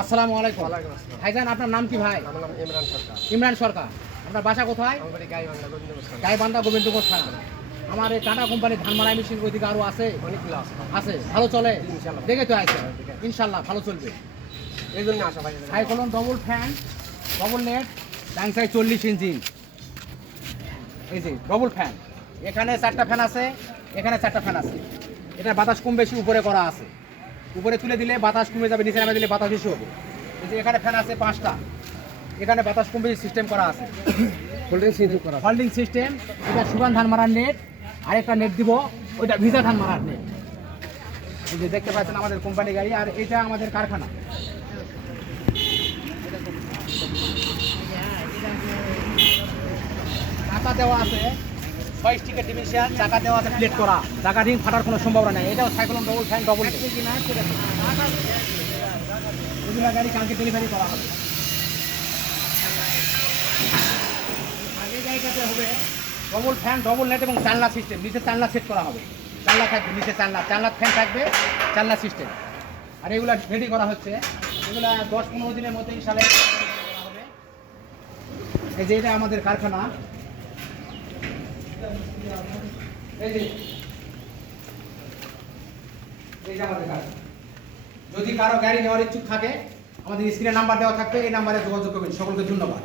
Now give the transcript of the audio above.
আসসালামু আলাইকুম। ভাইজান আপনার নাম কি ভাই? আমার নাম ইমরান সরকার। ইমরান সরকার। আপনার বাসা কোথায়? আমার বাড়ি গাইবান্ধা গোবিন্দপুর থানা। গাইবান্ধা গোবিন্দপুর থানা। আমার এই টাটা কোম্পানির ধান মারাই মেশিন ওইদিকে আরও আছে? অনেকগুলো আছে। আছে, ভালো চলে? ইনশাআল্লাহ। দেখে তো আছে, ইনশাল্লাহ ভালো চলবে। এই জন্য আসা ভাই। Cyclone double fan, double net, ডান সাইড 40 ইঞ্চি। এই যে ডবল ফ্যান, এখানে 4টা ফ্যান আছে, এখানে 4টা ফ্যান আছে। এটা বাতাস কম বেশি উপরে করা আছে, উপরে তুলে দিলে বাতাস কমে যাবে, নিচে নামে দিলে বাতাস বেশি হবে। এই যে এখানে ফ্যান আছে 5টা, এখানে বাতাস কম বেশি সিস্টেম করা আছে, হোল্ডিং সিস্টেম। এটা শুকান ধান মারার নেট, আরেকটা নেট দিব, ওইটা ভিজা ধান মারার নেট। এই যে দেখতে পাচ্ছেন আমাদের কোম্পানি গাড়ি, আর এটা আমাদের কারখানা। চাকা দেওয়া আছে 6 স্টিকের ডিভিশন, চাকা দেওয়া আছে প্লেট করা, চাকা রিং ফাটার কোনো সম্ভাবনা নেই। এটাও সাইক্লোন ডবল ফ্যান ডবল এগুলো গাড়ি কালকে ডেলিভারি করা হবে। আগে জায়গাতে হবে ডবল ফ্যান, ডবল নেট এবং চালনা সিস্টেম। নিচে চালনা সেট করা হবে, চালনা থাকবে নিচে, চালনা ফ্যান থাকবে, চালনা সিস্টেম। আর এগুলো রেডি করা হচ্ছে, এগুলো 10-15 দিনের মধ্যে ইনশাআল্লাহ করা হবে। এই যে এটা আমাদের কারখানা, এই যে আমাদের কারখানা। যদি কারো গাড়ি নেওয়ার ইচ্ছুক থাকে, আমাদের স্ক্রিনে নাম্বার দেওয়া থাকবে, এই নাম্বারে যোগাযোগ করবেন। সকলকে ধন্যবাদ।